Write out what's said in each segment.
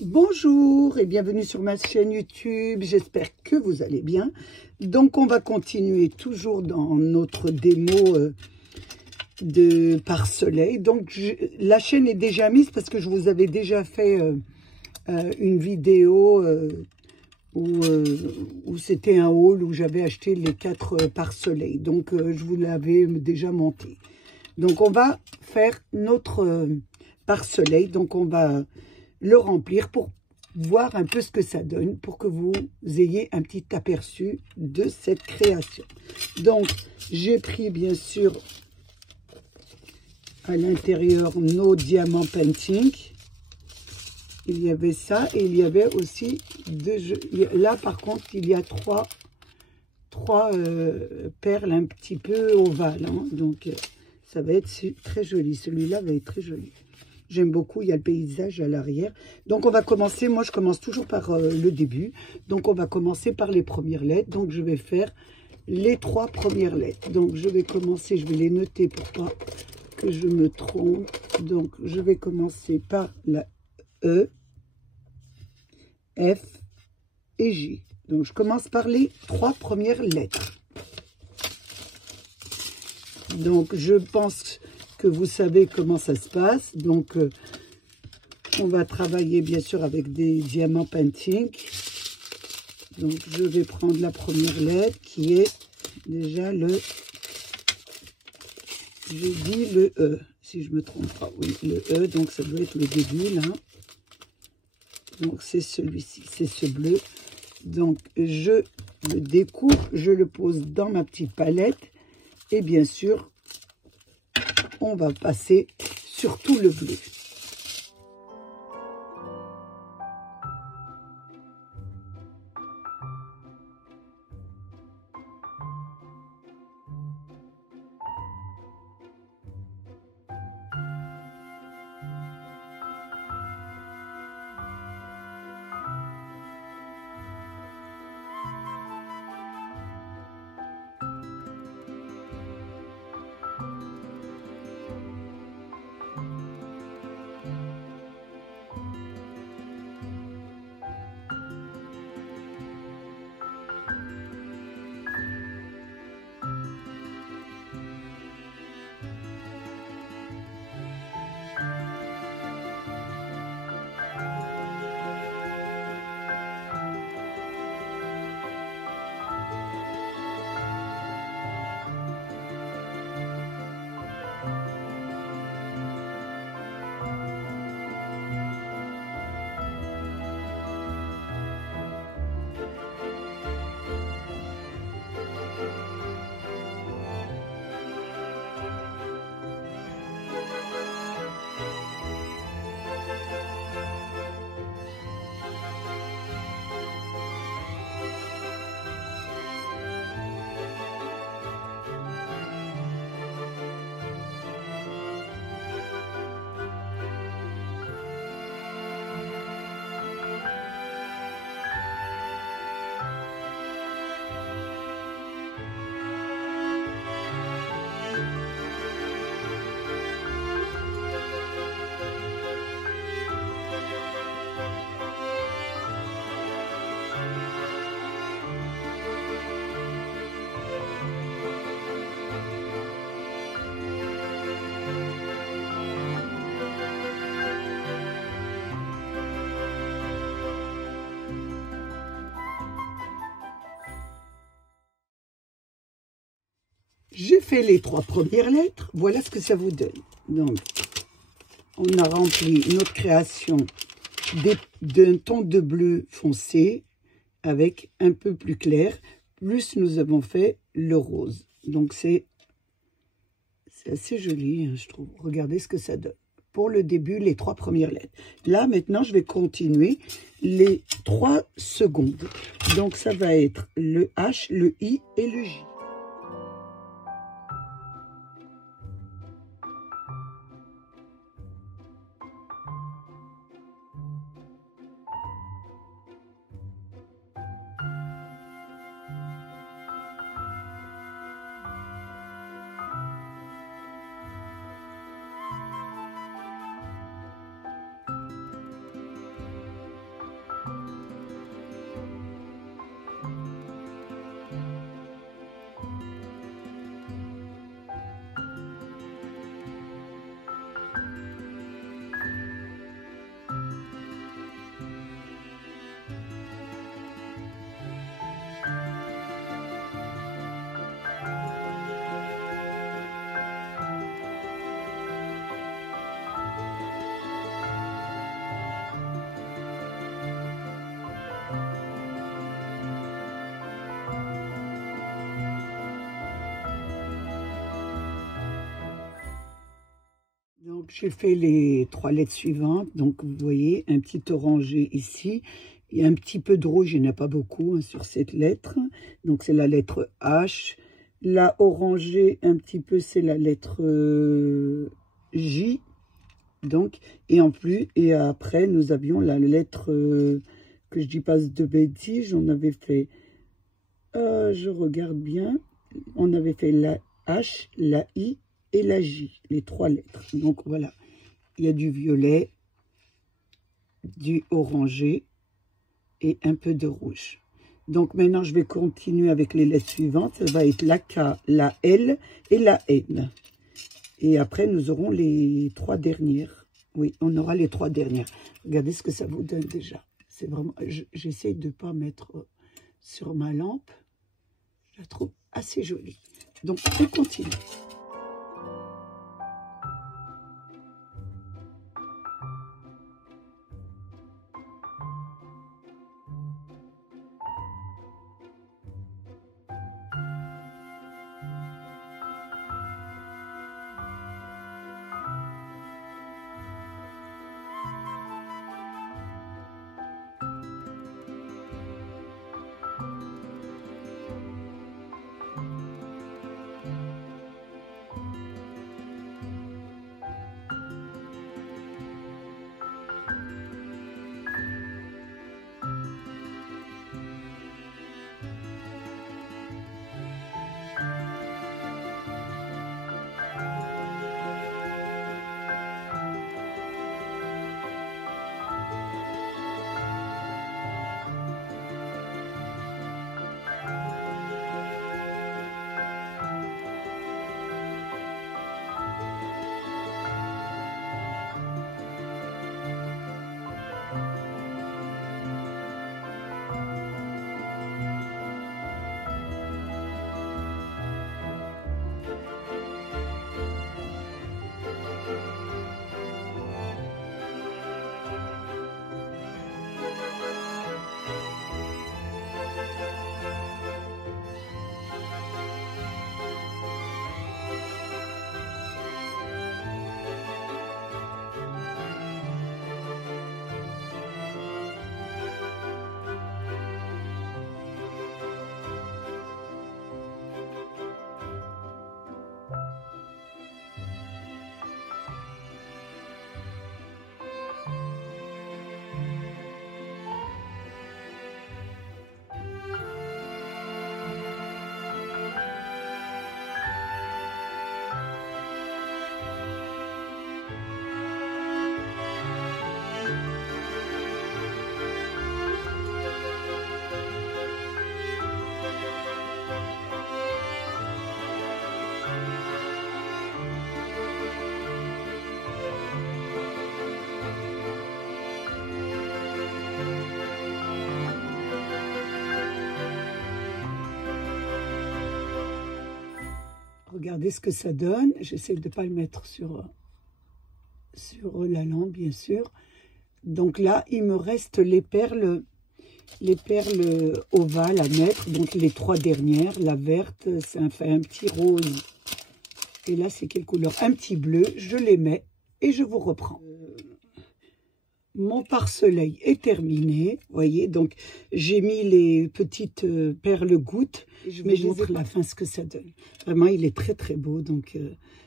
Bonjour et bienvenue sur ma chaîne YouTube, j'espère que vous allez bien. Donc on va continuer toujours dans notre démo de pare-soleil. Donc la chaîne est déjà mise parce que je vous avais déjà fait une vidéo où c'était un haul où j'avais acheté les 4 pare-soleil. Donc je vous l'avais déjà monté. Donc on va faire notre pare-soleil, donc on va le remplir pour voir un peu ce que ça donne, pour que vous ayez un petit aperçu de cette création. Donc, j'ai pris bien sûr à l'intérieur nos diamants painting. Il y avait ça et il y avait aussi 2 jeux. Là, par contre, il y a trois perles un petit peu ovales. Hein. Donc, ça va être très joli. Celui-là va être très joli. J'aime beaucoup, il y a le paysage à l'arrière. Donc, on va commencer, moi je commence toujours par le début. Donc, on va commencer par les premières lettres. Donc, je vais faire les 3 premières lettres. Donc, je vais commencer, je vais les noter pour pas que je me trompe. Donc, je vais commencer par la E, F et J. Donc, je commence par les 3 premières lettres. Donc, je pense que vous savez comment ça se passe. Donc, on va travailler bien sûr avec des diamants painting. Donc, je vais prendre la première lettre qui est déjà le, je dis le E, si je me trompe pas. Oui, le E, donc ça doit être le début là. Donc, c'est celui-ci, c'est ce bleu. Donc, je le découpe, je le pose dans ma petite palette. Et bien sûr, on va passer sur tout le bleu. J'ai fait les 3 premières lettres. Voilà ce que ça vous donne. Donc, on a rempli notre création d'un ton de bleu foncé avec un peu plus clair. Plus nous avons fait le rose. Donc, c'est assez joli, hein, je trouve. Regardez ce que ça donne. Pour le début, les 3 premières lettres. Là, maintenant, je vais continuer les 3 secondes. Donc, ça va être le H, le I et le J. j'ai fait les 3 lettres suivantes. Donc, vous voyez, un petit orangé ici. Il y a un petit peu de rouge, il n'y en a pas beaucoup hein, sur cette lettre. Donc, c'est la lettre H. La orangée, un petit peu, c'est la lettre J. Donc, et en plus, et après, nous avions la lettre, que je dis pas de bêtises, j'en avais fait, je regarde bien, on avait fait la H, la I et la J, les 3 lettres. Donc voilà, il y a du violet, du orangé et un peu de rouge. Donc maintenant, je vais continuer avec les lettres suivantes. Ça va être la K, la L et la N. Et après, nous aurons les 3 dernières. Oui, on aura les 3 dernières. Regardez ce que ça vous donne déjà. C'est vraiment... J'essaye de ne pas mettre sur ma lampe. Je la trouve assez jolie. Donc, on continue. Regardez ce que ça donne. J'essaie de ne pas le mettre sur la lampe, bien sûr. Donc là, il me reste les perles ovales à mettre. Donc les 3 dernières. La verte, ça fait un petit rose. Et là, c'est quelle couleur? Un petit bleu. Je les mets et je vous reprends. Mon pare-soleil est terminé, vous voyez, donc j'ai mis les petites perles gouttes, mais je vous montre à la fin ce que ça donne. Vraiment, il est très très beau, donc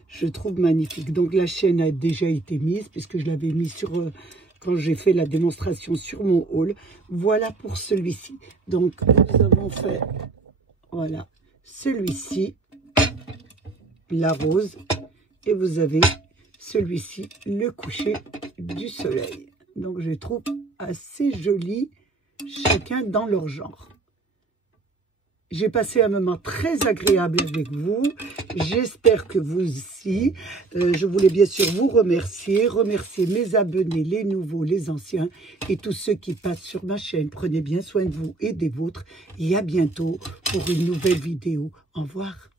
je trouve magnifique. Donc la chaîne a déjà été mise, puisque je l'avais mis sur quand j'ai fait la démonstration sur mon haul. Voilà pour celui-ci. Donc nous avons fait, voilà, celui-ci, la rose, et vous avez celui-ci, le coucher du soleil. Donc, je les trouve assez jolis, chacun dans leur genre. J'ai passé un moment très agréable avec vous. J'espère que vous aussi. Je voulais bien sûr vous remercier mes abonnés, les nouveaux, les anciens et tous ceux qui passent sur ma chaîne. Prenez bien soin de vous et des vôtres. Et à bientôt pour une nouvelle vidéo. Au revoir.